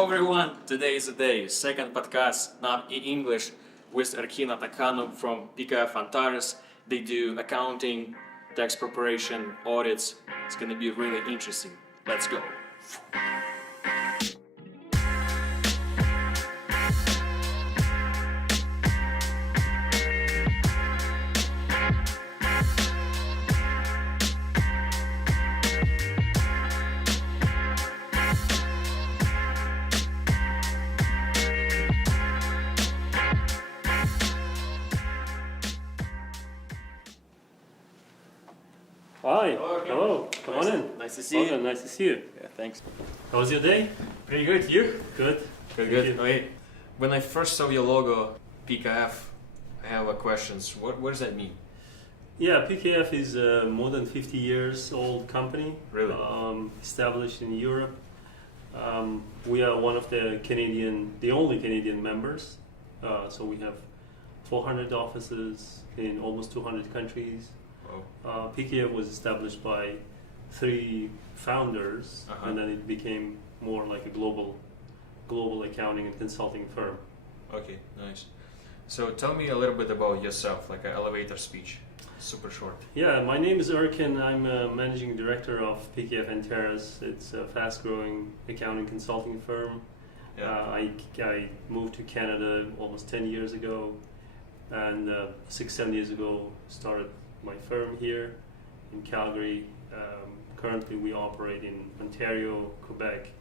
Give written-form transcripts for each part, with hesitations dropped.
Hello everyone, today is the day, second podcast, not in English, with Erkin Atakhanov from PKF Antares. They do accounting, tax preparation, audits. It's gonna be really interesting. Let's go. Hi. Hello. Hello. Come on in. Nice to see you. Nice to see you. Yeah, thanks. How was your day? Pretty good. You? Good. Good. Wait. When I first saw your logo, PKF, I have a questions. What does that mean? Yeah, PKF is a more than 50 years old company. Really? Established in Europe. We are one of the only Canadian members. So we have 400 offices in almost 200 countries. PKF was established by 3 founders, and then it became more like a global accounting and consulting firm. Okay, nice. So tell me a little bit about yourself, like an elevator speech, super short. Yeah, my name is Erkin. I'm a managing director of PKF Antares. It's a fast-growing accounting consulting firm. Yeah. I moved to Canada almost 10 years ago, and 6-7 years ago started my firm here in Calgary. Currently we operate in Ontario, Quebec,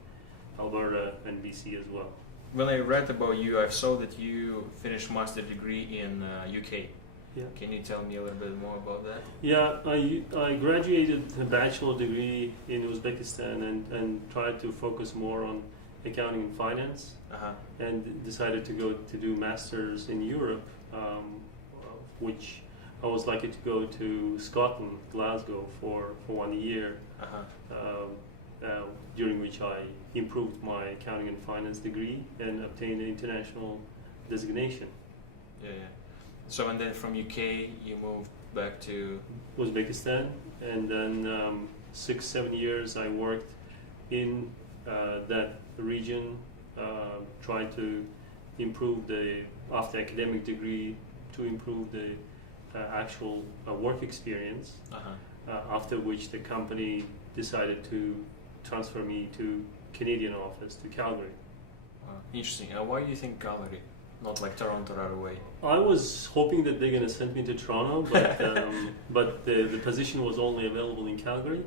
Alberta, and BC as well. When I read about you, I saw that you finished master degree in UK. Yeah. Can you tell me a little bit more about that? Yeah, I graduated a bachelor degree in Uzbekistan and tried to focus more on accounting and finance, and decided to go to do masters in Europe, which I was lucky to go to Scotland, Glasgow, for 1 year, during which I improved my accounting and finance degree and obtained an international designation. Yeah. So and then from UK you moved back to Uzbekistan, and then 6-7 years I worked in that region, trying to improve after academic degree, to improve the actual work experience, after which the company decided to transfer me to Canadian office, to Calgary. Interesting. Why do you think Calgary, not like Toronto right away? I was hoping that they're going to send me to Toronto, but the position was only available in Calgary.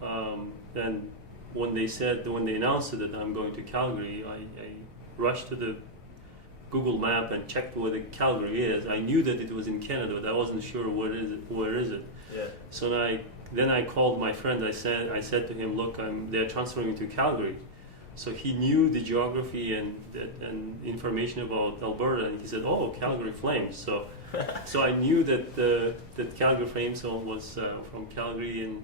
And when they announced that I'm going to Calgary, I rushed to the Google Map and checked where the Calgary is. I knew that it was in Canada, but I wasn't sure where is it. Yeah. So then I called my friend. I said to him, "Look, they're transferring me to Calgary." So he knew the geography and information about Alberta, and he said, "Oh, Calgary Flames." So I knew that Calgary Flames was from Calgary, and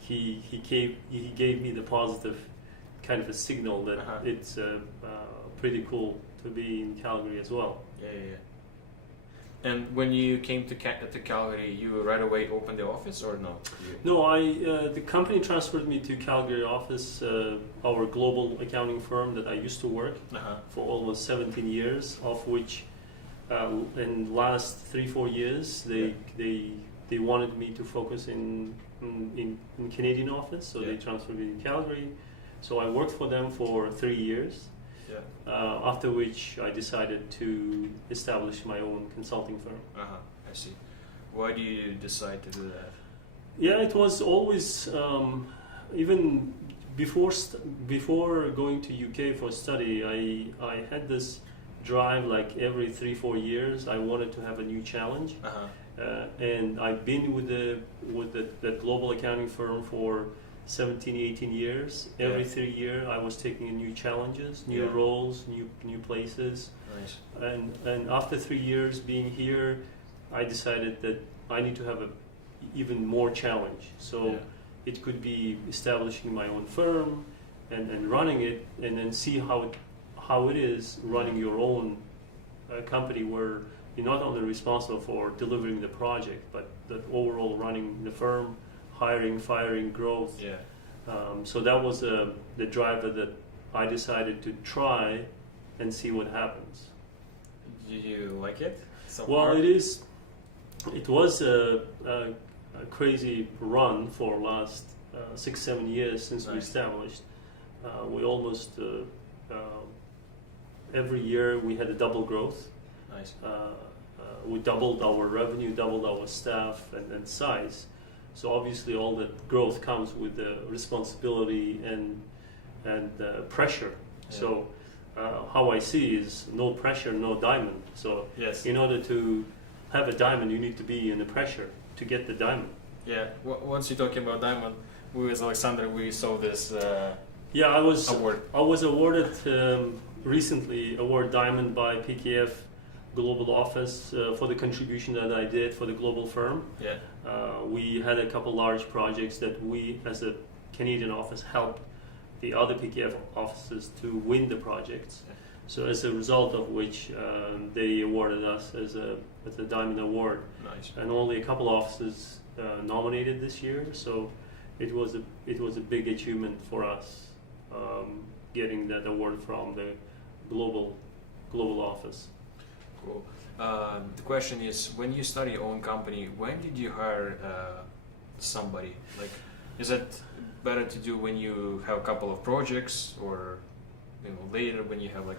he gave me the positive kind of a signal that it's pretty cool to be in Calgary as well. Yeah. And when you came to Calgary, you right away opened the office or no? No, the company transferred me to Calgary office, our global accounting firm that I used to work for almost 17 years, of which in the last 3-4 years they wanted me to focus in Canadian office, so they transferred me to Calgary. So I worked for them for 3 years. After which I decided to establish my own consulting firm. I see. Why do you decide to do that? Yeah, it was always, even before going to UK for study, I had this drive, like every 3-4 years I wanted to have a new challenge. And I've been with the global accounting firm for 17-18 years. Every 3 years I was taking new challenges, new roles, new places. Nice. And after 3 years being here, I decided that I need to have a even more challenge. So it could be establishing my own firm and running it, and then see how it is running your own company, where you're not only responsible for delivering the project, but that overall running the firm, hiring, firing, growth. Yeah. So that was the driver that I decided to try and see what happens. Do you like it? So Well, far? it was a crazy run for last 6-7 years since we Nice. established. We almost every year we had a double growth. Nice. We doubled our revenue, doubled our staff and size. So obviously all that growth comes with the responsibility and pressure. Yeah. So how I see is no pressure, no diamond. So Yes. in order to have a diamond, you need to be in the pressure to get the diamond. Yeah. Once you're talking about diamond, we with Alexander, we saw this Yeah, I was award. awarded recently award diamond by PKF Global Office for the contribution that I did for the global firm. Yeah. We had a couple large projects that we, as a Canadian office, helped the other PKF offices to win the projects. Yeah. So as a result of which, they awarded us as a Diamond Award. Nice. And only a couple offices nominated this year. So it was a big achievement for us, getting that award from the global office. Cool. The question is, when you start your own company, when did you hire somebody? Like, is it better to do when you have a couple of projects, or later when you have like?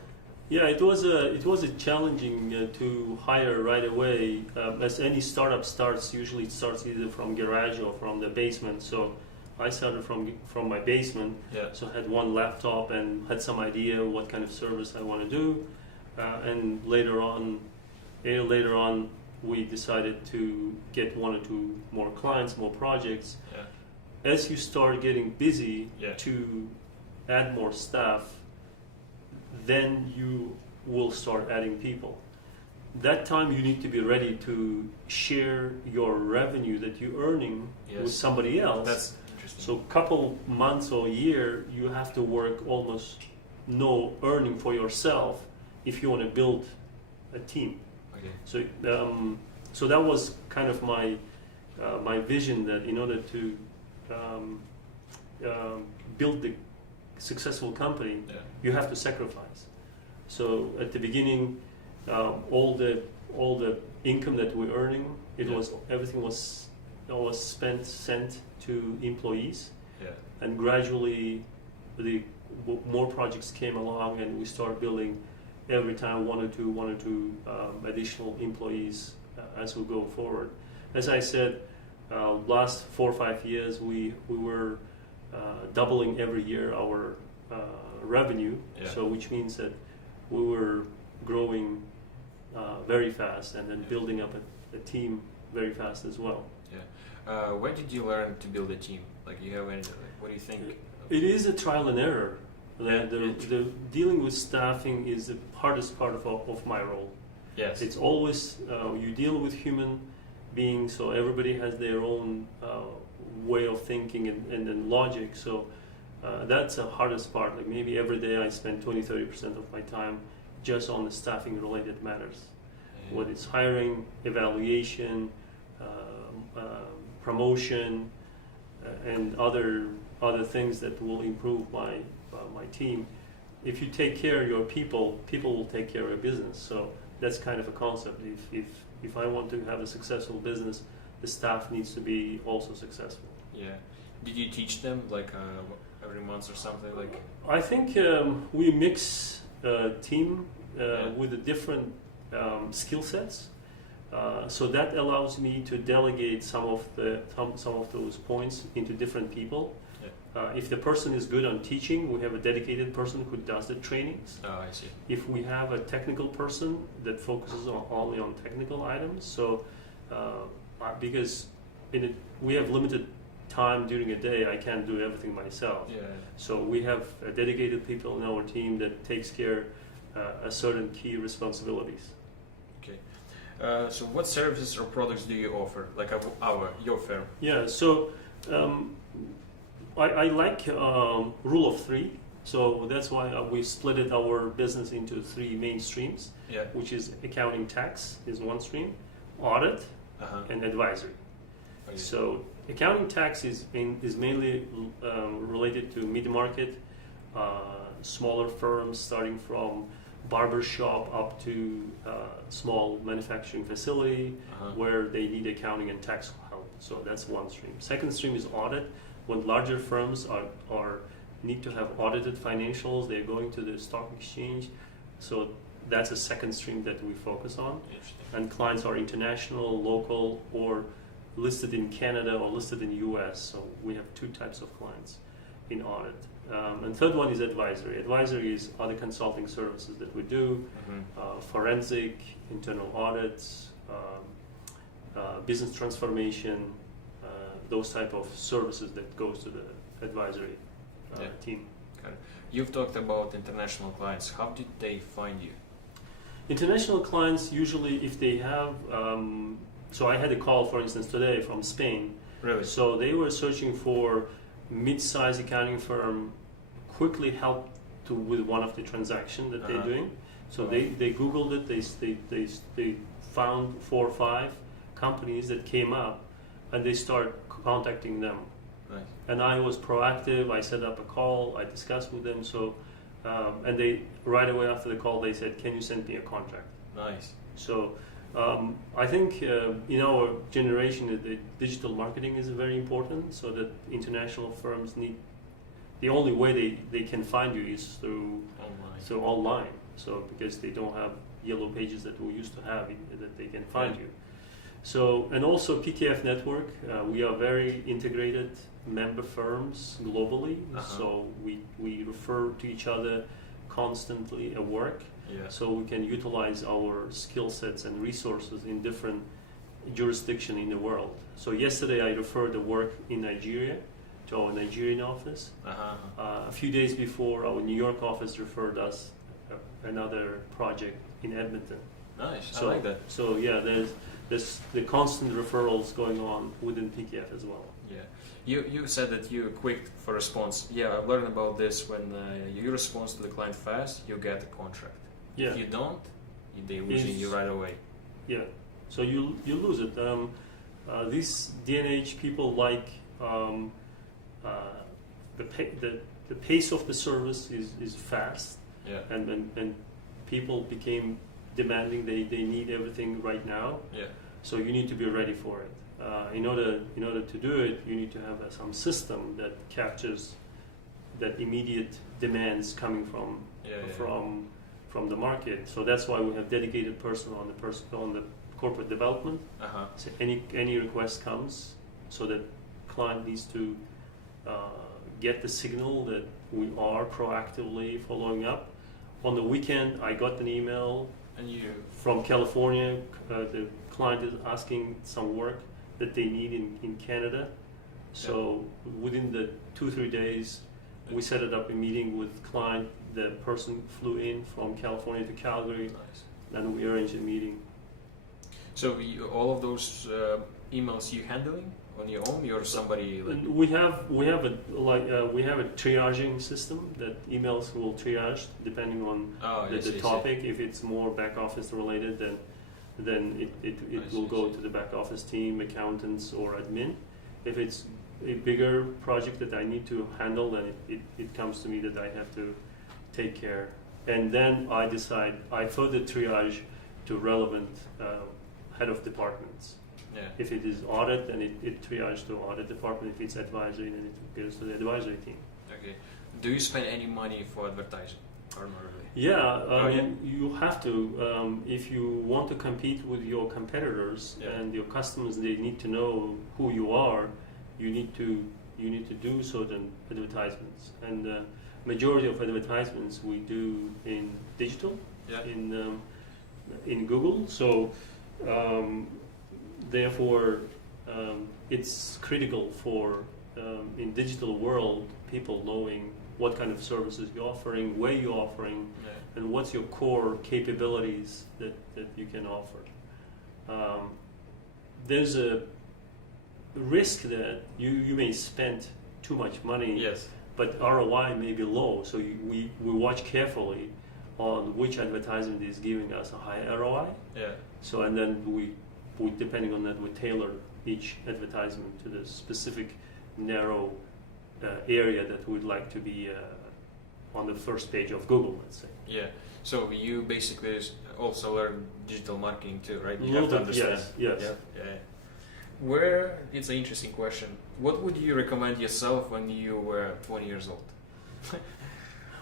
Yeah, it was a challenging to hire right away. As any startup starts, usually it starts either from garage or from the basement. So I started from my basement. Yeah. So I had one laptop and had some idea what kind of service I want to do. And later on, we decided to get 1 or 2 more clients, more projects. Yeah. As you start getting busy Yeah. to add more staff, then you will start adding people. That time you need to be ready to share your revenue that you're earning Yes. with somebody else. That's interesting. So couple months or a year, you have to work almost no earning for yourself if you want to build a team. Okay. So that was kind of my vision, that in order to build the successful company, Yeah. you have to sacrifice. So at the beginning, all the income that we're earning, Yeah. everything was sent to employees, Yeah. and gradually more projects came along, and we started building every time one or two additional employees as we go forward. As I said, last 4 or 5 years we were doubling every year our revenue. Yeah. So which means that we were growing very fast, and then building up a team very fast as well. Yeah. When did you learn to build a team? Like, you have any? Like, what do you think? It is a trial and error. Yeah. The dealing with staffing is the hardest part of my role. Yes. It's always you deal with human beings, so everybody has their own way of thinking and logic. So that's the hardest part. Like, maybe every day I spend 20-30% of my time just on the staffing related matters. Yeah. Whether it's hiring, evaluation, promotion, and other things that will improve my team. If you take care of your people, people will take care of your business. So that's kind of a concept. If I want to have a successful business, the staff needs to be also successful. Yeah. Did you teach them like every month or something? Like. I think we mix team Yeah. with the different skill sets. So that allows me to delegate some of those points into different people. Yeah. If the person is good on teaching, we have a dedicated person who does the trainings. Oh, I see. If we have a technical person that focuses only on technical items, so because we have limited time during a day, I can't do everything myself. Yeah. So we have dedicated people in our team that takes care of certain key responsibilities. Okay. So what services or products do you offer? Like your firm? Yeah. So I like rule of 3. So that's why we split our business into 3 main streams, Yeah. which is accounting, tax is one stream, audit, and advisory. Okay. So accounting tax is mainly related to mid-market smaller firms starting from barber shop up to small manufacturing facility where they need accounting and tax help. So that's one stream. Second stream is audit. When larger firms are need to have audited financials, they're going to the stock exchange. So that's a second stream that we focus on. And clients are international, local, or listed in Canada or listed in US. So we have two types of clients in audit. And third one is advisory. Advisory is other consulting services that we do, forensic, internal audits, business transformation, those type of services that goes to the advisory team. Okay. You've talked about international clients. How did they find you? International clients usually, if they have, so I had a call, for instance, today from Spain. Really? So they were searching for mid-size accounting firm, quickly help with one of the transactions that they're doing. So they Googled it. They found 4 or 5 companies that came up, and they start contacting them. Nice. And I was proactive. I set up a call. I discussed with them. So, and they right away after the call they said, "Can you send me a contract?" Nice. So, I think in our generation, the digital marketing is very important. So that international firms need. The only way they can find you is through online. So because they don't have yellow pages that we used to have that they can find you. So, and also PKF network, we are very integrated member firms globally. So we refer to each other constantly at work. So we can utilize our skill sets and resources in different jurisdictions in the world. So yesterday I referred the work in Nigeria to our Nigerian office. A few days before, our New York office referred us another project in Edmonton. Nice, so, I like that. So yeah, there's the constant referrals going on within PKF as well. Yeah, you said that you're quick for response. Yeah, I've learned about this. When you respond to the client fast, you get a contract. Yeah. If you don't, they losing you right away. Yeah, so you lose it. These D&H people like the pace of the service is fast. Yeah. And people became demanding. They need everything right now. Yeah. So you need to be ready for it. In order to do it, you need to have some system that captures that immediate demands coming from the market. So that's why we have dedicated person on the corporate development. So any request comes, so that client needs to get the signal that we are proactively following up. On the weekend, I got an email from California. The client is asking some work that they need in Canada. So within the 2-3 days, we set it up a meeting with client. The person flew in from California to Calgary, and we arranged a meeting. So all of those emails you handling on your own, or somebody? We have a triaging system that emails will triage depending on the topic. If it's more back office related, then it will go to the back office team, accountants or admin. If it's a bigger project that I need to handle, then it comes to me that I have to take care. And then I further triage to relevant head of departments. Yeah. If it is audit, then it triage to audit department. If it's advisory, then it goes to the advisory team. Okay. Do you spend any money for advertising, or not really? Yeah, you have to. If you want to compete with your competitors and your customers, they need to know who you are. You need to do certain advertisements, and majority of advertisements we do in digital, in Google. So. Therefore, it's critical for in digital world people knowing what kind of services you're offering, where you're offering, and what's your core capabilities that you can offer. There's a risk that you may spend too much money, but ROI may be low. So we watch carefully on which advertisement is giving us a high ROI. So and then we depending on that, we tailor each advertisement to the specific narrow area that we'd like to be on the first page of Google, let's say. Yeah. So you basically also learn digital marketing too, right? You Little have to bit, understand. yes. Yeah. Where, it's an interesting question. What would you recommend yourself when you were 20 years old?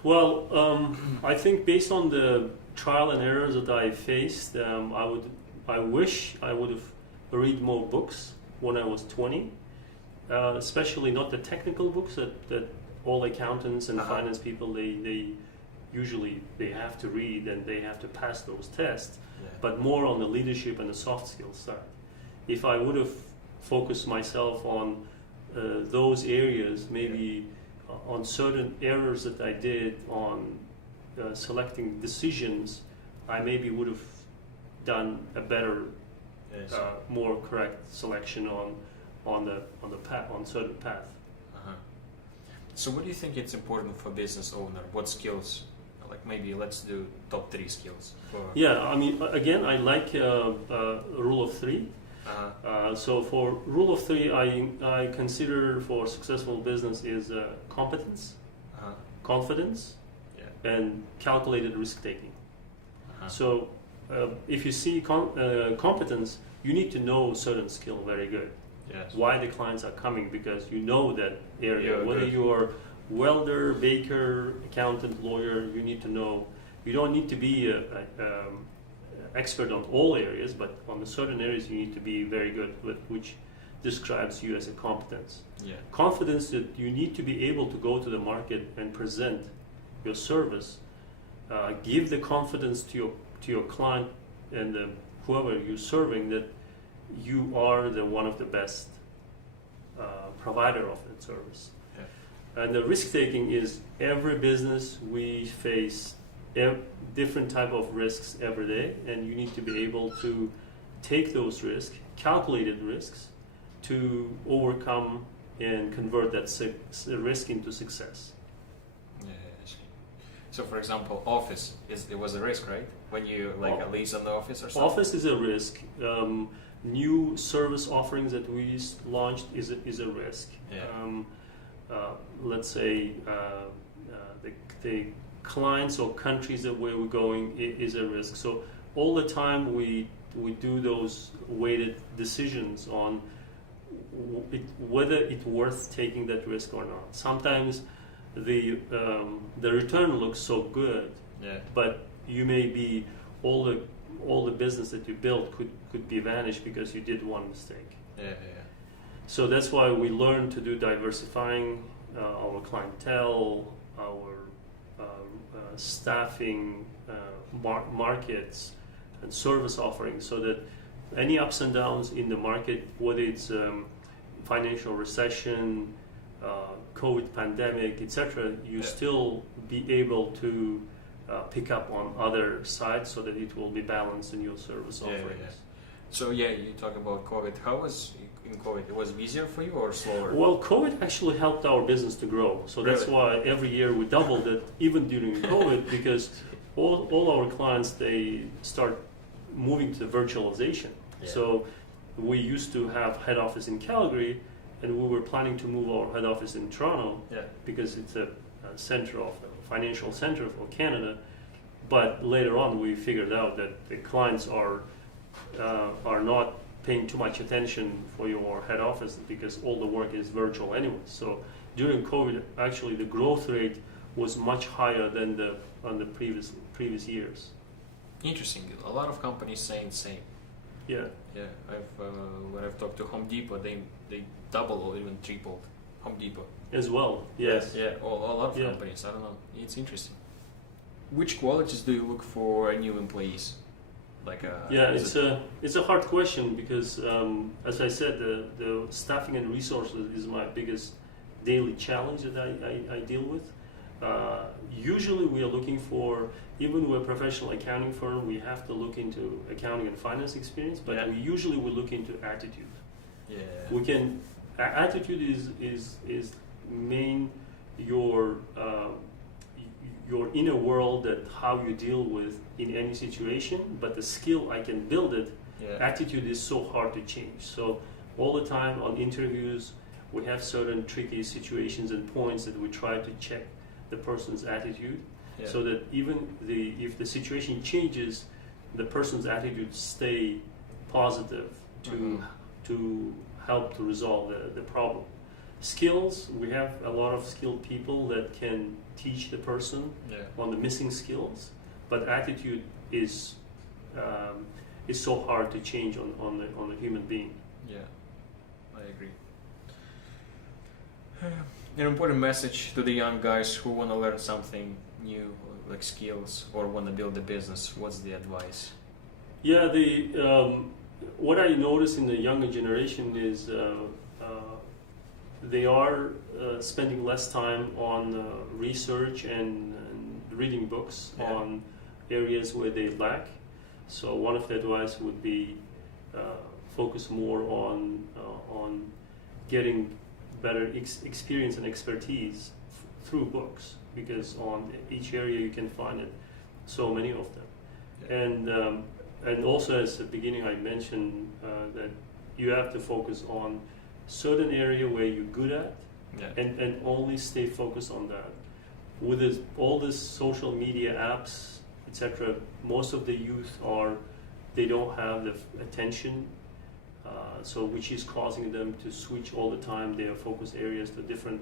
Well, I think based on the trial and errors that I faced, I wish I would have read more books when I was 20, especially not the technical books that all accountants and finance people they usually they have to read and they have to pass those tests, but more on the leadership and the soft skills side. If I would have focused myself on those areas, maybe on certain errors that I did on selecting decisions, I maybe would have done a better, more correct selection on the path, on certain path. So what do you think it's important for business owner? What skills? Like maybe let's do top 3 skills. Yeah, I mean, again, I like rule of 3. So for rule of 3, I consider for successful business is competence, confidence, and calculated risk taking. So if you see competence, you need to know certain skill very good. Yes. Why the clients are coming, because you know that area. Whether you are welder, baker, accountant, lawyer, you need to know. You don't need to be a expert on all areas, but on the certain areas you need to be very good with, which describes you as a competence. Confidence that you need to be able to go to the market and present your service, give the confidence to your client and whoever you're serving that you are the one of the best provider of that service. And the risk taking is every business we face different type of risks every day, and you need to be able to take those risks, calculated risks, to overcome and convert that risk into success. So, for example, office it was a risk, right? When you a lease on the office or something. Office is a risk. New service offerings that we launched is a risk. Let's say the clients or countries that where we're going is a risk. So all the time we do those weighted decisions on whether it's worth taking that risk or not. Sometimes the return looks so good, but you may be all the business that you built could be vanished because you did one mistake. So that's why we learn to do diversifying our clientele, our staffing, markets, and service offerings, so that any ups and downs in the market, whether it's financial recession, COVID pandemic, etc., you still be able to pick up on other sides so that it will be balanced in your service offerings. So you talk about COVID. How was in COVID? It was easier for you or slower? Well, COVID actually helped our business to grow. So that's why every year we doubled it, even during COVID, because all our clients, they start moving to virtualization. So we used to have head office in Calgary, and we were planning to move our head office in Toronto because it's a financial center for Canada. But later on, we figured out that the clients are not paying too much attention for your head office because all the work is virtual anyway. So during COVID, actually the growth rate was much higher than on the previous years. Interesting. A lot of companies saying the same. When I've talked to Home Depot, they double or even tripled. Home Depot as well. Yes. A lot of companies. I don't know. It's interesting. Which qualities do you look for new employees? It's a hard question because, as I said, the staffing and resources is my biggest daily challenge that I deal with. Usually we are looking for, even with a professional accounting firm, we have to look into accounting and finance experience, but we usually look into attitude. Attitude is main your inner world, that how you deal with in any situation, but the skill I can build it. Attitude is so hard to change. So all the time on interviews we have certain tricky situations and points that we try to check the person's attitude, Yeah. so that even if the situation changes, the person's attitude stay positive to help to resolve the problem. Skills, we have a lot of skilled people that can teach the person on the missing skills, but attitude is so hard to change on the human being. Yeah, I agree. An important message to the young guys who want to learn something new, like skills, or want to build a business. What's the advice? Yeah, what I notice in the younger generation is they are spending less time on research and reading books on areas where they lack. So one of the advice would be focus more on getting better experience and expertise through books, because on each area you can find it, so many of them. And also, as the beginning I mentioned that you have to focus on certain area where you're good at, and only stay focused on that. With all these social media apps, etc., most of the youth they don't have the attention, so which is causing them to switch all the time their focus areas to different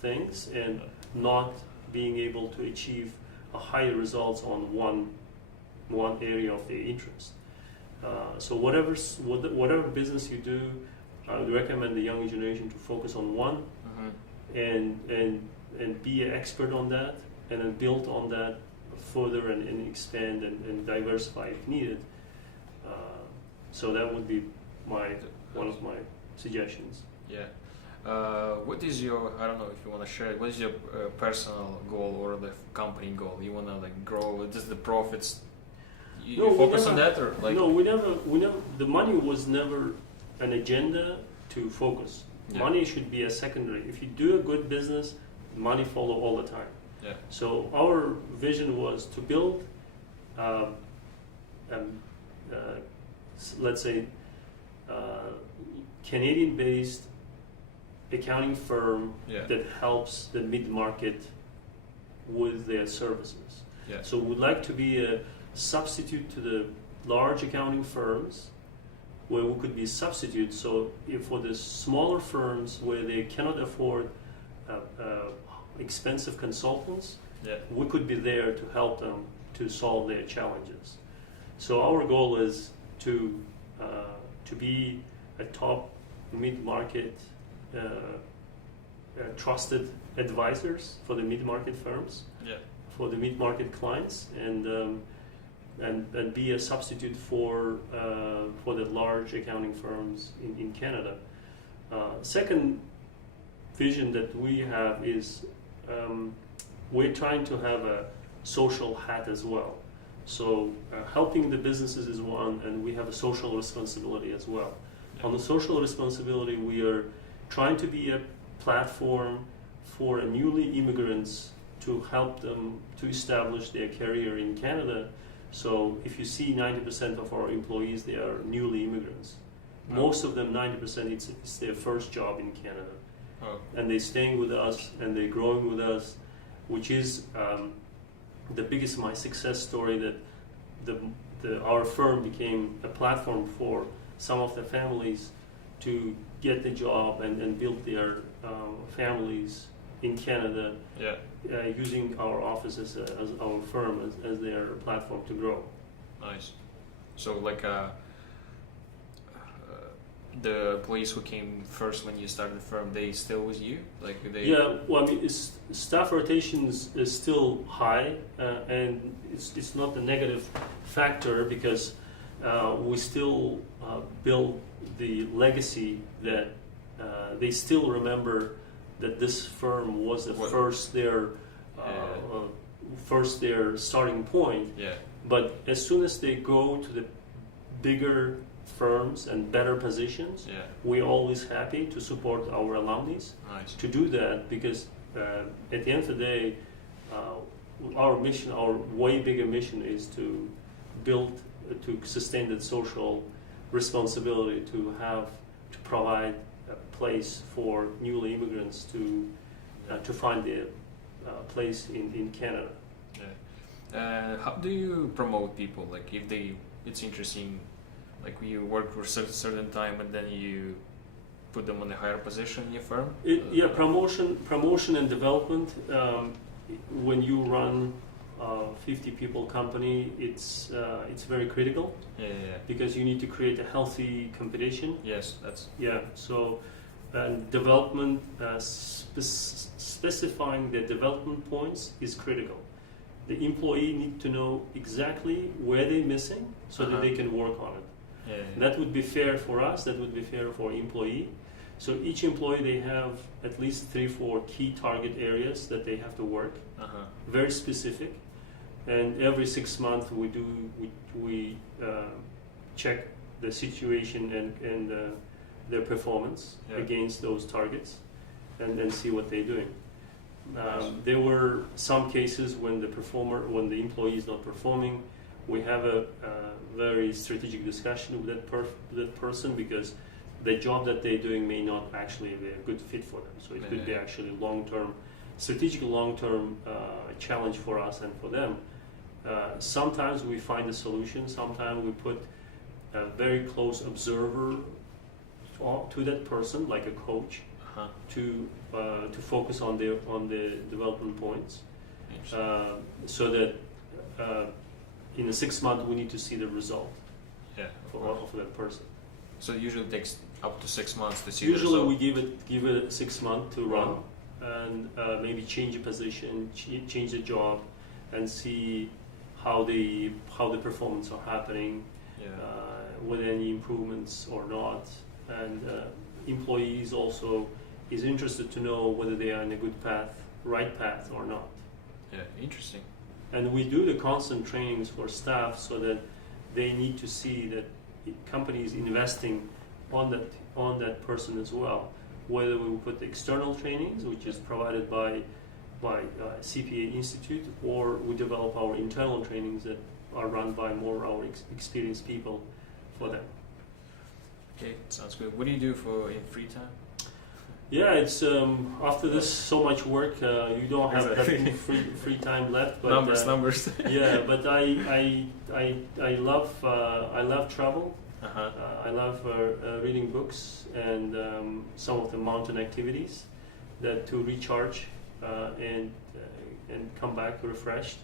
things, and not being able to achieve a higher results on one area of their interest. So whatever business you do, I would recommend the younger generation to focus on one, and be an expert on that, and then build on that further and expand and diversify if needed. So that would be one of my suggestions. Yeah. What is your, I don't know if you want to share it, what is your personal goal or the company goal? You want to like grow just the profits? You focus on that, or like? No, we never. The money was never an agenda to focus. Money should be a secondary. If you do a good business, money follow all the time. Yeah. So our vision was to build, let's say, Canadian-based accounting firm that helps the mid-market with their services. Yeah. So we'd like to be a substitute to the large accounting firms, where we could be substitute. So if for the smaller firms where they cannot afford expensive consultants, we could be there to help them to solve their challenges. So our goal is to be a top mid-market trusted advisors for the mid-market firms, for the mid-market clients, and be a substitute for the large accounting firms in Canada. Second vision that we have is we're trying to have a social hat as well. So helping the businesses is one, and we have a social responsibility as well. On the social responsibility, we are trying to be a platform for newly immigrants to help them to establish their career in Canada. So if you see 90% of our employees, they are newly immigrants. Most of them, 90%, it's their first job in Canada. And they're staying with us and they're growing with us, which is the biggest my success story, that our firm became a platform for some of the families to get the job and build their families in Canada, using our office as our firm as their platform to grow. Nice. So like the employees who came first when you started the firm, they still with you? Like they? Yeah, well, I mean, staff rotation is still high, and it's not a negative factor, because we still build the legacy that they still remember that this firm was the first their starting point. Yeah. But as soon as they go to the bigger firms and better positions, we're always happy to support our alumni to do that, because at the end of the day, our mission, our way bigger mission, is to build, to sustain that social responsibility, to provide a place for newly immigrants to find place in Canada. Yeah. How do you promote people? Like if it's interesting, like you work for a certain time and then you put them on a higher position in your firm? Promotion and development. When you run a 50 people company, it's very critical. Yeah. Because you need to create a healthy competition. Yes, that's. Yeah. So, and development, specifying the development points is critical. The employee need to know exactly where they're missing so that they can work on it. Yeah. That would be fair for us. That would be fair for employee. So each employee, they have at least 3-4 key target areas that they have to work. Very specific. And every 6 months we check the situation and their performance against those targets, and see what they're doing. There were some cases when the employee is not performing, we have a very strategic discussion with that person, because the job that they're doing may not actually be a good fit for them. So it could be actually strategic long-term challenge for us and for them. Sometimes we find a solution. Sometimes we put a very close observer to that person, like a coach, to focus on the development points, so that in a 6 month we need to see the result of that person. So it usually takes up to 6 months to see the result. Usually we give it 6 months to run, and maybe change a position, change the job, and see how the performance are happening, with any improvements or not. And employees also is interested to know whether they are in a good path, right path or not. Yeah, interesting. And we do the constant trainings for staff so that they need to see that company is investing on that person as well. Whether we put the external trainings, which is provided by CPA Institute, or we develop our internal trainings that are run by more our experienced people for them. Okay, sounds good. What do you do in free time? Yeah, it's after this so much work, you don't have that free time left. But, numbers. Yeah, but I love travel. I love reading books and some of the mountain activities to recharge and come back refreshed.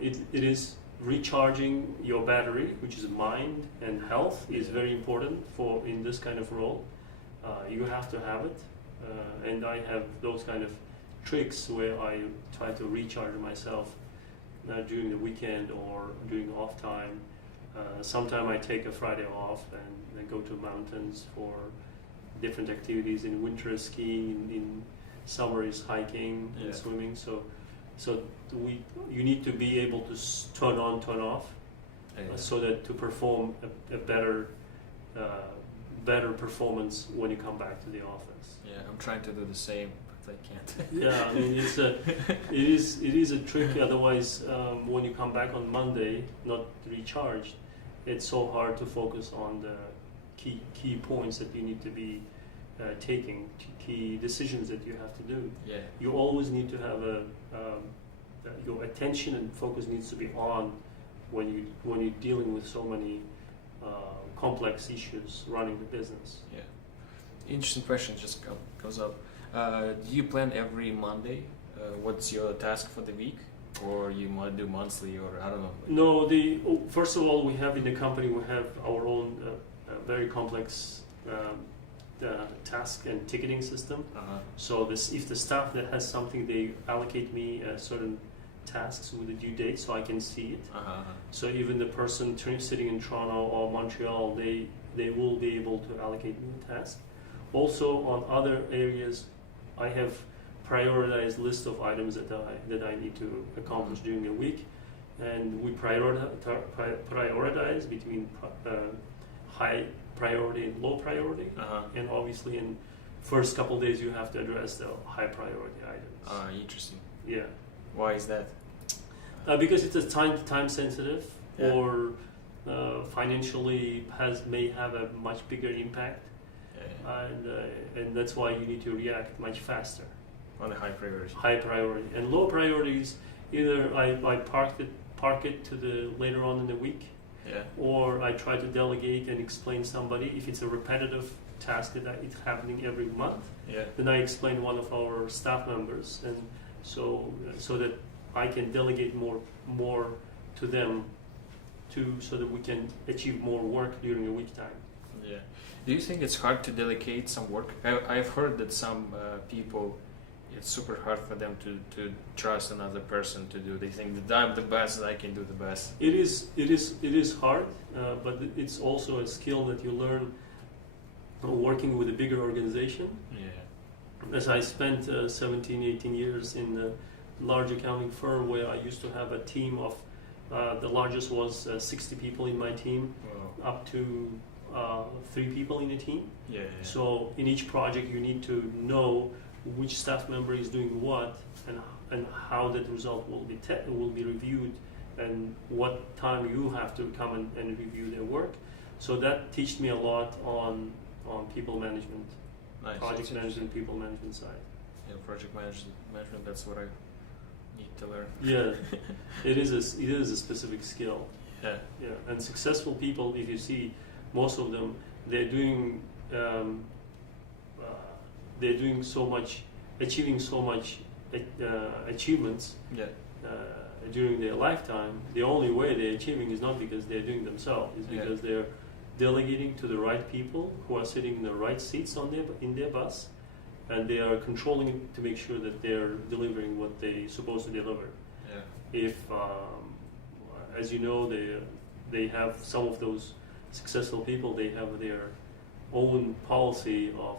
It is recharging your battery, which is mind and health, is very important in this kind of role. You have to have it, and I have those kind of tricks where I try to recharge myself during the weekend or during off time. Sometimes I take a Friday off and then go to mountains for different activities. In winter is skiing, in summer is hiking and swimming. So you need to be able to turn on, turn off, so that to perform a better performance when you come back to the office. Yeah, I'm trying to do the same, but I can't. Yeah, I mean it is a trick. Otherwise, when you come back on Monday not recharged, it's so hard to focus on the key points that you need to be taking, key decisions that you have to do. Yeah. You always need to have your attention and focus needs to be on when you're dealing with so many complex issues running the business. Yeah. Interesting question just comes up. Do you plan every Monday? What's your task for the week? Or you might do monthly, or I don't know. No, first of all, we have in the company, we have our own very complex task and ticketing system. So if the staff that has something, they allocate me certain tasks with a due date so I can see it. So even the person sitting in Toronto or Montreal, they will be able to allocate me a task. Also on other areas, I have prioritized list of items that I need to accomplish during the week, and we prioritize between high priority and low priority. And obviously in first couple days you have to address the high priority items. Interesting. Yeah. Why is that? Because it's a time sensitive, or financially may have a much bigger impact, and that's why you need to react much faster. On the high priority. high priority. And low priorities, either I park it to the later on in the week, Yeah. or I try to delegate and explain somebody. If it's a repetitive task that it's happening every month, Yeah. then I explain one of our staff members, and so that I can delegate more to them, so that we can achieve more work during the week time. Yeah. Do you think it's hard to delegate some work? I've heard that some people, it's super hard for them to trust another person to do. They think that I'm the best, I can do the best. It is hard, but it's also a skill that you learn working with a bigger organization. Yeah. As I spent 17, 18 years in a large accounting firm where I used to have a team of, the largest was 60 people in my team, Wow. up to 3 people in the team. Yeah. So in each project you need to know which staff member is doing what, and how that result will be reviewed, and what time you have to come and review their work. So that taught me a lot on people management, Nice. project That's management, people management side. Yeah, project management. That's what I need to learn. Yeah, it is a specific skill. Yeah. Yeah, and successful people, if you see, most of them, they're doing so much, achieving so much achievements Yeah. during their lifetime. The only way they're achieving is not because they're doing themselves, it's Yeah. because they're delegating to the right people who are sitting in the right seats in their bus, and they are controlling it to make sure that they're delivering what they're supposed to deliver. Yeah. If, as you know, they have some of those successful people, they have their own policy of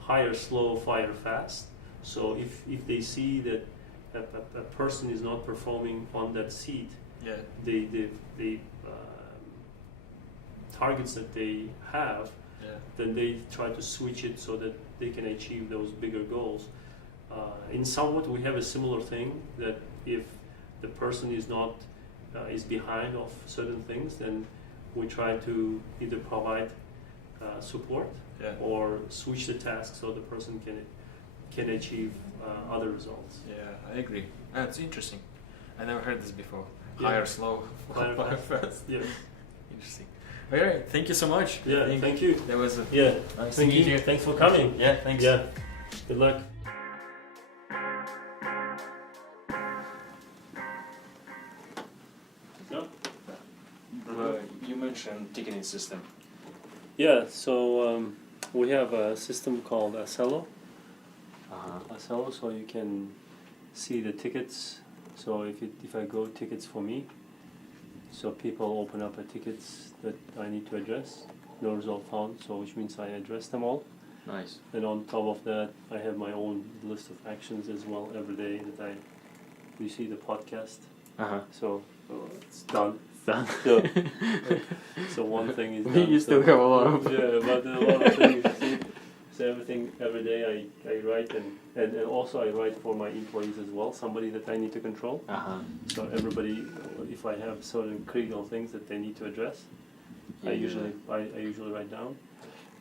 hire slow, fire fast. So if they see that a person is not performing on that seat, Yeah. the targets that they have, Yeah. then they try to switch it so that they can achieve those bigger goals. In somewhat, we have a similar thing, that if the person is not is behind of certain things, then we try to either provide support, Yeah. or switch the task so the person can achieve other results. Yeah, I agree. That's interesting. I never heard this before. Yeah. Hire slow, Fire fire fast. fast. Yes. Interesting. All right. Thank you so much. I Yeah. think Thank you. That was a Yeah. nice Thank to meet you. you. Thanks for coming. Yeah. Thanks. Yeah. Good luck. Yeah. You mentioned ticketing system. Yeah, so we have a system called Acello. Acello, so you can see the tickets. So if I go tickets for me, so people open up a tickets that I need to address, no result found, so which means I address them all. Nice. And on top of that, I have my own list of actions as well every day that you see the podcast. So it's done. Done. So, so one thing is done. You still have a lot of. Yeah, but a lot of things. So everything every day I write, and also I write for my employees as well, somebody that I need to control. So everybody, if I have certain critical things that they need to address, I usually write down,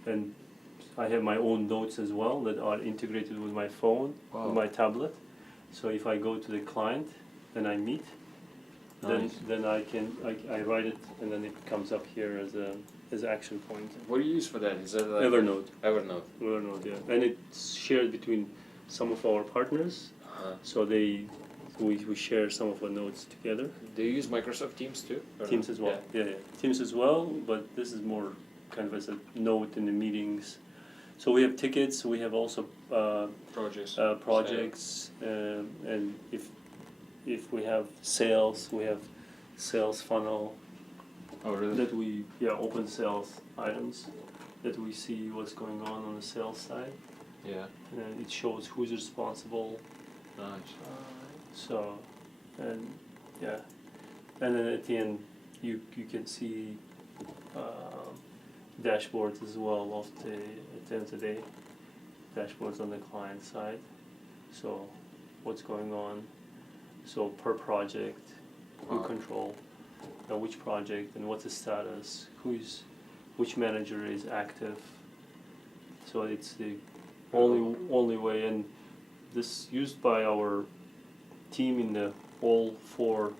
and I have my own notes as well that are integrated with my phone, Wow. with my tablet. So if I go to the client and I meet, Nice. then I write it, and then it comes up here as action point. What do you use for that? Is that like Evernote. Evernote. Yeah, and it's shared between some of our partners. So we share some of our notes together. Do you use Microsoft Teams too? Or Teams no? as well. Yeah. Teams as well, but this is more kind of as a note in the meetings. So we have tickets. We have also projects, and if we have sales, we have sales funnel. Oh, really? That we open sales items, that we see what's going on the sales side, Yeah. and then it shows who's responsible. Nice. So, and then at the end you can see dashboards as well of at the end of the day, dashboards on the client side. So what's going on? So per project, who control which project and what's the status, which manager is active. So it's the only way, and this used by our team in the all 4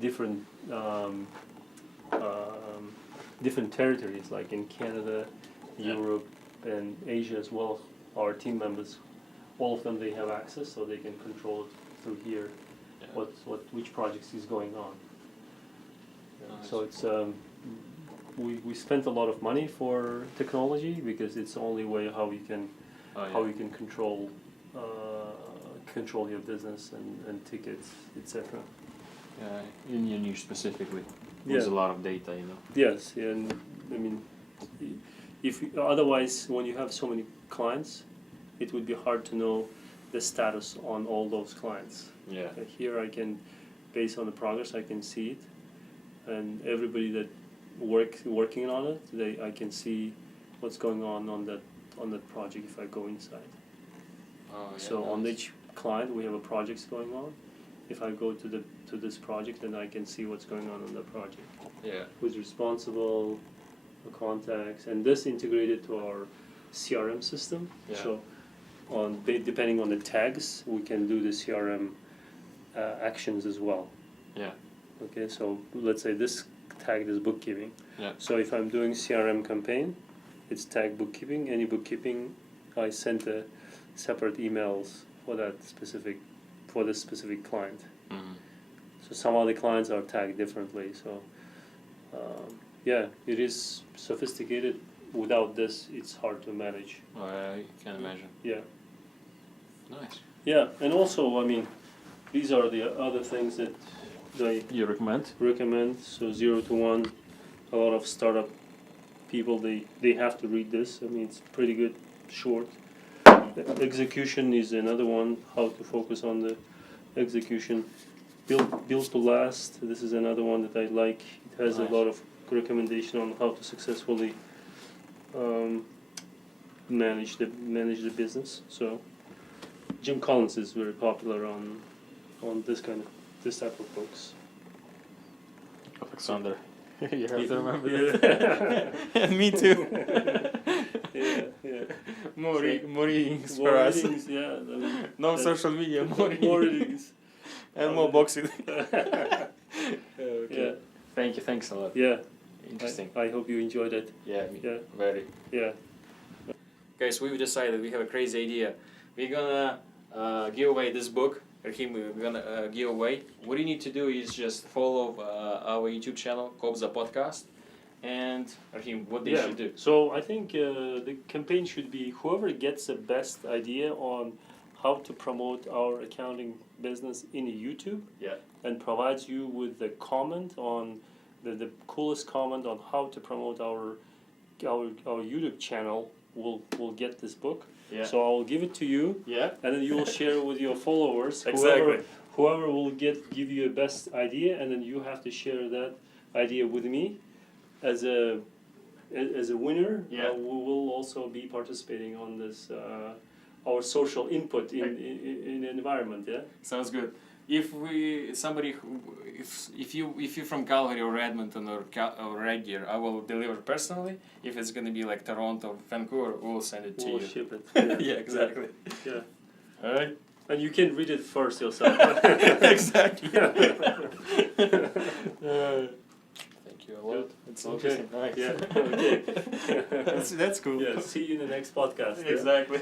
different different territories, like in Canada, Europe, and Asia as well. Our team members, all of them, they have access, so they can control it through here. Yeah. Which projects is going on. Nice. So it's we spent a lot of money for technology because it's the only way how we can control your business and tickets, etc. Yeah, in your niche specifically, there's a lot of data, you know. Yes, and I mean, otherwise, when you have so many clients, it would be hard to know the status on all those clients. Yeah. Here I can, based on the progress, I can see it, and everybody that working on it, I can see what's going on that project if I go inside. Oh, yeah, So on each client we have a projects going on. If I go to this project, then I can see what's going on the project. Yeah. Who's responsible, the contacts, and this integrated to our CRM system. Yeah. So depending on the tags, we can do the CRM actions as well. Yeah. Okay, so let's say this tag is bookkeeping. Yeah. So if I'm doing CRM campaign, it's tag bookkeeping. Any bookkeeping, I send a separate emails for this specific client. Mm-hmm. So some of the clients are tagged differently. So yeah, it is sophisticated. Without this, it's hard to manage. I can imagine. Yeah. Nice. Yeah, and also, I mean, these are the other things that I You recommend? recommend. So 0 to 1, a lot of startup people, they have to read this. I mean, it's pretty good, short. Execution is another one, how to focus on the execution. Build to last, this is another one that I like. It has Nice. a lot of recommendation on how to successfully manage the business. So Jim Collins is very popular on this type of books. Alexander. You have to remember Yeah. that. And me too. Yeah. More readings for More us. readings, yeah. I mean, No that- social media, more more readings. readings. And more boxing. Yeah. Thanks a lot. Yeah. Interesting. I hope you enjoyed it. Yeah, me. Yeah. Very. Yeah. Guys, we've decided we have a crazy idea. We're gonna give away this book. Erkin, we're gonna give away. What you need to do is just follow our YouTube channel, Kobza Podcast. And Erkin, what they should do. So I think the campaign should be whoever gets the best idea on how to promote our accounting business in YouTube. Yeah. And provides you with the comment on the coolest comment on how to promote our YouTube channel will get this book. Yeah. So I'll give it to you, Yeah. and then you will share it with your followers. Exactly. Whoever will give you a best idea, and then you have to share that idea with me as a winner. Yeah. We will also be participating on this our social input in the environment. Yeah. Sounds good. If you're from Calgary or Edmonton or Red Deer, I will deliver personally. If it's gonna be like Toronto, Vancouver, we'll send it to We'll you. ship it. Yeah, exactly. Yeah. All right. And you can read it first yourself. Exactly. Thank you a lot. It's Okay. interesting. Nice. Yeah. Okay. That's cool. Yeah. See you in the next podcast. yeah? Exactly.